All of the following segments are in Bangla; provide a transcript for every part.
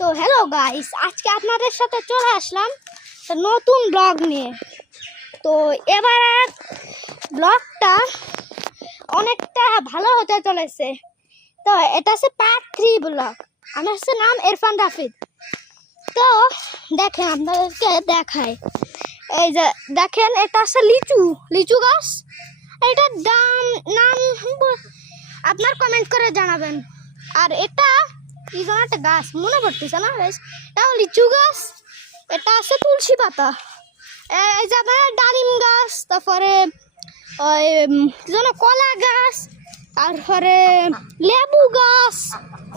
তো হ্যালো গাইস, আজকে আপনাদের সাথে চলে আসলাম নতুন ব্লগ নিয়ে। তো এবার ব্লগটা অনেকটা ভালো হতে চলেছে। তো এটা হচ্ছে পার্ট 3 ব্লগ। আমার হচ্ছে নাম ইরফান রাফিদ। তো দেখেন, আপনাদেরকে দেখাই। এই যে দেখেন, এটা হচ্ছে লিচু গাছ। এটার নাম আপনার কমেন্ট করে জানাবেন। আর এটা কি যেন একটা গাছ মনে পড়তেছে না গাছ, এটা লিচু গাছ। এটা আছে তুলসী পাতা। এই যে ডালিম গাছ, তারপরে ওই কি যেন কলা গাছ, তারপরে লেবু গাছ,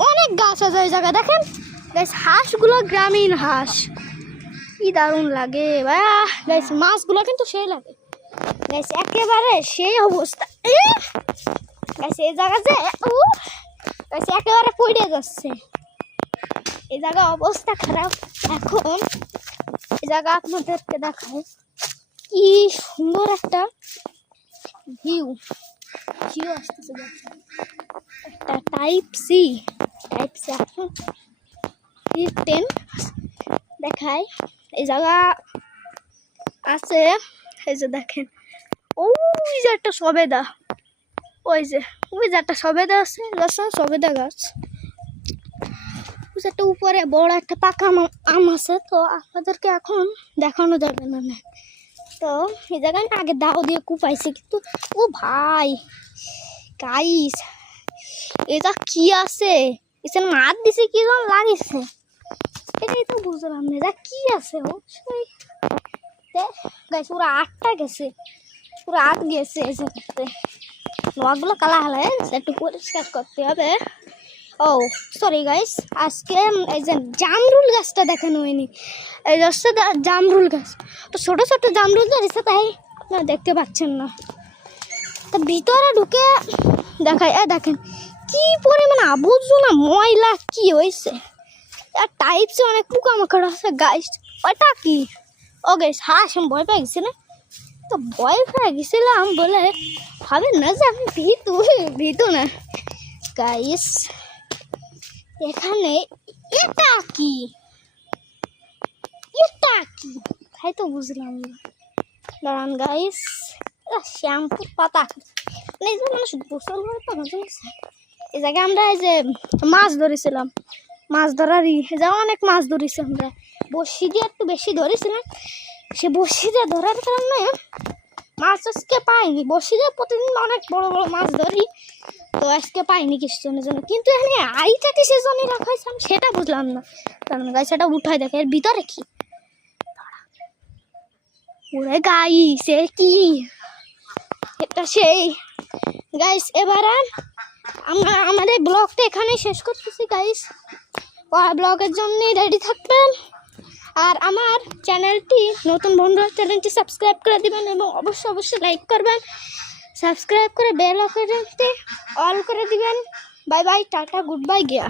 অনেক গাছ আছে এই জায়গায়। দেখেন গাছ, হাঁসগুলো গ্রামীণ হাঁস, কি দারুণ লাগে গাছ। মাছগুলো কিন্তু সেই লাগে গাছ, একেবারে সেই অবস্থা গাছ। এই জায়গা যে গাছ একেবারে পড়ে যাচ্ছে, এই জায়গা অবস্থা খারাপ। এখন এই জায়গা আপনাদেরকে দেখায়, কি সুন্দর একটা ভিউ আসতেছে। একটা টাইপ সি এখন 10 দেখায়। এই জায়গা আছে, এই যে দেখেন, ওই যে একটা সবেদা, ওই যে একটা সবেদা আছে, সবেদা গাছ। একটা উপরে বড় একটা পাকা আম আছে। তো আপনাদেরকে এখন দেখানো যাবে না। তো এই জায়গায় আগে দাও দিয়ে কুপাইছে, কিন্তু ও ভাই গাইস, এটা কি আছে? এখানে মাছ দিছে, কি যেন লাগিছে, এটাই তো বুঝলাম না। এটা কি আছে অবশ্যই গাইস, পুরো আটটা গেছে, পুরো আট গেছে। এই জায়গাতে নোয়াগুলো কালা হলে একটু পরিষ্কার করতে হবে। ও সরি গাইস, আজকে এই যে জামরুল গাছটা দেখানো হয়নি। এই গাছটা জামরুল গাছ, তো ছোটো ছোটো জামরুল গাছ, তাই আপনারা দেখতে পাচ্ছেন না। তা ভিতরে ঢুকে দেখায়, দেখেন কি পরিমাণে আবর্জনা ময়লা কি হয়েছে। আর টাইপসে অনেক পোকামাকড় আছে গাইস। ওইটা কি? ও গাইস, হাঁস ভয় পেয়ে গেছে না? তো ভয় পেয়ে গেছিলাম বলে ভাবেন না যে আমি ভীতু না গাইস। এখানে এটা কি তাই তো বুঝলাম না। দাঁড়ান গাইস, শ্যাম্পুর পাতা মানুষ গোসল করে তো মজা হয়েছে। এই জায়গায় আমরা এই যে মাছ ধরেছিলাম, মাছ ধরারই অনেক মাছ ধরেছি আমরা। বড়শি দিয়ে একটু বেশি ধরেছিলাম, সে বড়শি দিয়ে ধরার কারণে মাছ আজকে পাইনি। বড়শি দিয়ে প্রতিদিন অনেক বড় বড় মাছ ধরি, তো আজকে পাইনি কিছু জনের জন্য। কিন্তু এখানে আইটা কিসের জন্য রাখা হয়েছে আমি সেটা বুঝলাম না। কারণ গাছ এটা উঠাই দেখে এর ভিতরে কি ওরে গাইস, কি এটা সেই গাইস। এবারে আমরা আমাদের ব্লগটা এখানেই শেষ করতেছি গাইস। ব্লগের জন্য রেডি থাকবেন। আর আমার চ্যানেলটি নতুন বন্ধুরা চ্যানেলটি সাবস্ক্রাইব করে দিবেন এবং অবশ্যই লাইক করবেন। সাবস্ক্রাইব করে বেল আইকনটি অল করে দিবেন। Bye bye, tata, good bye, গিয়া।